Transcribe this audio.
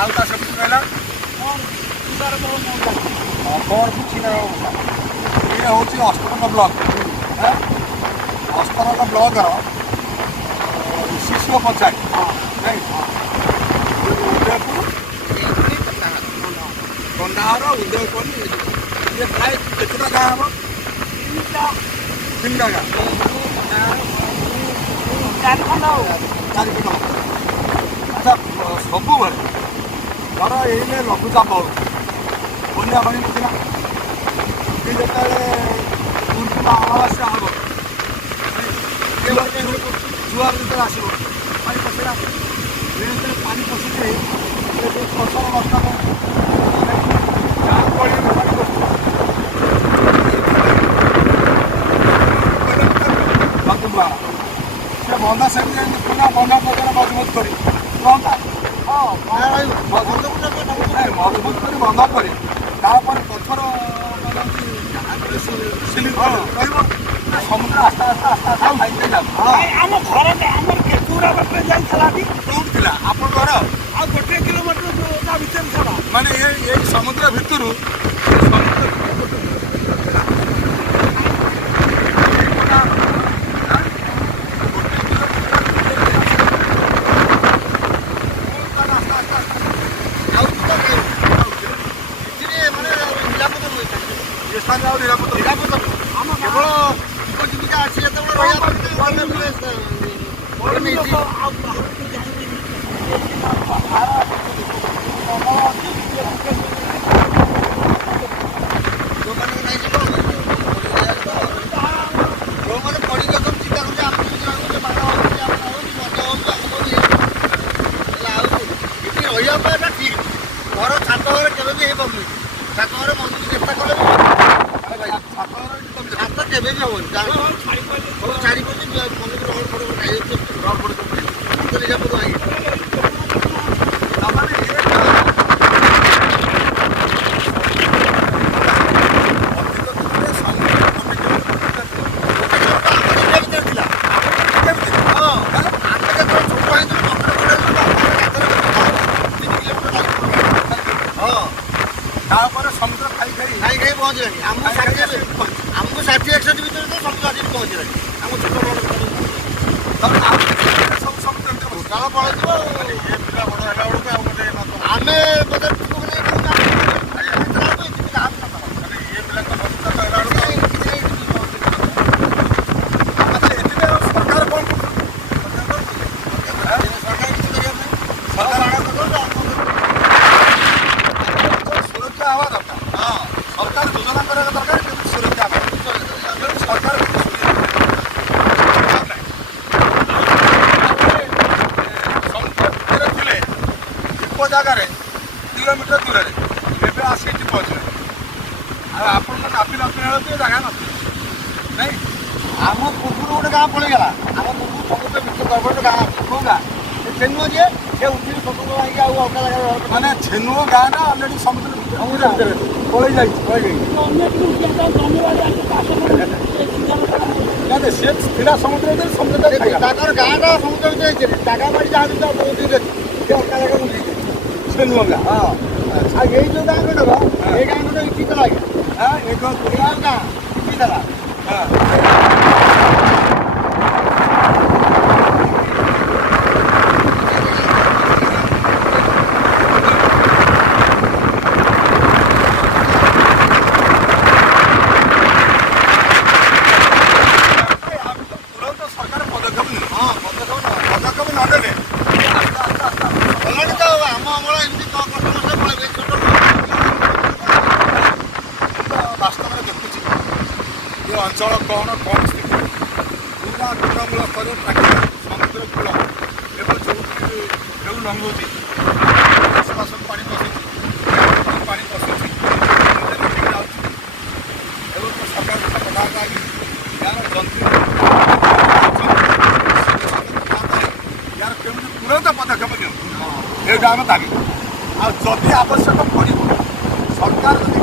ଆଉ ତା ସେପଟୁ ରହିଲା କ'ଣ କିଛି ନାହିଁ। ଇଏ ହେଉଛି ଅସ୍ତରଙ୍ଗ ବ୍ଲକ। ଅସ୍ତରଙ୍ଗ ବ୍ଲକର ଶିଶୁ ପଞ୍ଚାୟତ ନାଇଁ ଉଦୟପୁର କନ୍ଦାହର ଉଦୟପଲ୍ଲୀ ଇଏ ପ୍ରାୟ କେତେଟା ଗାଁ ହେବ? ତିନିଟା ଗାଁ, 4 ଖଣ୍ଡ। ଆଚ୍ଛା, ସବୁବେଳେ ଧର ଏଇନେ ଲଘୁଚାପ ହେଉଛି, ବନ୍ୟା ପାଣି ନଥିଲା, ଯେତେବେଳେ ପୂର୍ଣ୍ଣିମା ଅମାବାସ୍ୟା ହେବ, ଜୁଆର ଯେତେବେଳେ ଆସିବ ପାଣି ପଶିଲା, ଯେତେବେଳେ ପାଣି ପଶିଲେ ଫସଲ ନଷ୍ଟ ଗାଁ ଗହଳିରେ ପାଣି ପଶିବ। ସେ ବନ୍ଧା ସେମିତି ପୁରା ବନ୍ଧା ପଜାର ମଜବୁତ କରି ରହନ୍ତା, ମଜବୁତ କରି ବନ୍ଧା କରି ତାପରେ ପଥର ରହିବ, ସମୁଦ୍ର ଆସ୍ତେ ଆସ୍ତେ ଆସ୍ତେ ଆସ୍ତେ ଖାଇତେ ଯାଉ। ଆମ ଘର ଆମର କେତୁରା ବାଟରେ ଯାଇଥିଲା ବି କୋଉଠି ଥିଲା ଆପଣଙ୍କ ଘର? ଆଉ 1 କିଲୋମିଟର ତା ଭିତରେ ଥିଲା। ମାନେ ଏଇ ସମୁଦ୍ର ଭିତରୁ କେବଳ ଜୀବିକା ଅଛି ଯେତେବେଳେ ଯୋଉମାନେ ପଡ଼ିକି ଚିନ୍ତା କରୁଛି ଆମେ ଏଠି ରହିବା ପାଇଁ ଏଟା ଠିକ୍। ଘର ଛାତ ଘରେ କେବେ ବି ହେଇପାରୁନି। ଛାତ ଘରେ ମନୁକୁ ଚେଷ୍ଟା କଲେ ଛାତ କେବେ ବି ହବନି। ଛାଡ଼ି ପଡ଼ିଛି ମନକୁ ରଡ଼ ଫଡ଼ ଖାଇଯାଉଛି, ରଡ଼ ଫଡ଼ ନିରାପଦ ଆଜ୍ଞା। ତାପରେ ସମୁଦ୍ର ଖାଇ ଖାଇ ପହଞ୍ଚିଲାଣି। ଆମକୁ 60-61 ଭିତରେ ତ ସମୁଦ୍ର ଆସିକି ପହଞ୍ଚିଲାଣି। ଆମ ଛୋଟ ବଡ଼ ସବୁ ସମୁଦ୍ର କାଳ ପଳେଇଯିବ। ଆମେ ବୋଧେ ସୁରକ୍ଷା ହେବା ଦରକାର। ସରକାର ଯୋଜନା କରିବା ଦରକାର, କିନ୍ତୁ ସୁରକ୍ଷା ସରକାର ସମୁଦ୍ର ଥିଲେ ଦୀପ ଜାଗାରେ କିଲୋମିଟର ଦୂରରେ, ଏବେ ଆସିକି ଏଠି ପହଞ୍ଚିଲେ। ଆଉ ଆପଣଙ୍କ ନାପି ବେଳକୁ ଜାଗା ନଥିଲା ନାଇଁ। ଆମ ପୂର୍ବରୁ ଗୋଟେ ଗାଁ ପଳେଇଗଲା। ଆମ ପୂର୍ବରୁ ସମୁଦ୍ର ଭିତରେ ଗଡ଼ବଡ଼ ଗାଁ ଅଛି। କେଉଁ ଗାଁ? ଛେନୁଅ ଯିଏ ସେ ଉଠିକି ସମୁଦ୍ର ଭାଇକି ଆଉ ଅଲଗା ଜାଗାରେ ମାନେ ଛେନୁଅ ଗାଁଟା ଅଲରେଡ଼ି ସମୁଦ୍ର ଭିତରେ ପଳେଇ ଯାଇଛି। ସେ ଥିଲା ସମୁଦ୍ର ଭିତରେ, ସମୁଦ୍ର ତାଙ୍କର ଗାଁଟା ସମୁଦ୍ର ଭିତରେ ହେଇଛି। ଜାଗା ବାଡ଼ି ଯାହା ବି ବହୁତ ଦିନ ଅଛି, ସେ ଅଲଗା ଜାଗା ବୁଝିଛି ଛେନୁଅ ଗାଁ। ହଁ। ଆଉ ଏଇ ଯେଉଁ ଗାଁ ଖଣ୍ଡକ, ଏଇ ଗାଁ ଖଣ୍ଡ ଇଠି ଥିଲା ଆଜ୍ଞା। ଏକ ଗାଁ ଇଠି ଥିଲା। ବାସ୍ତବରେ ଦେଖୁଛି ଏ ଅଞ୍ଚଳ କ'ଣ ସ୍ଥିତି, ପୁରା ତୃଣମୂଳ ସ୍ତରରେ ପ୍ରାକୃତିକ ସମୁଦ୍ର କୂଳ ଏବଂ ଯେଉଁଠି ଯେଉଁ ଲଙ୍ଘୁଛି ଚାଷବାସ ପାଣି ପଶୁଛି, ପାଣି ପଶୁଛି ଯାଉଛି ଏବଂ ସରକାର କଥାବାର୍ତ୍ତା ଆଗେ ଏହାର ଯନ୍ତ୍ରୀ ଏହାର କେମିତି ତୁରନ୍ତ ପଦକ୍ଷେପ ନିଅନ୍ତୁ, ଏଇଟା ଆମ ଦାବି। ଆଉ ଯଦି ଆବଶ୍ୟକ ପଡ଼ିବ ସରକାର ଯଦି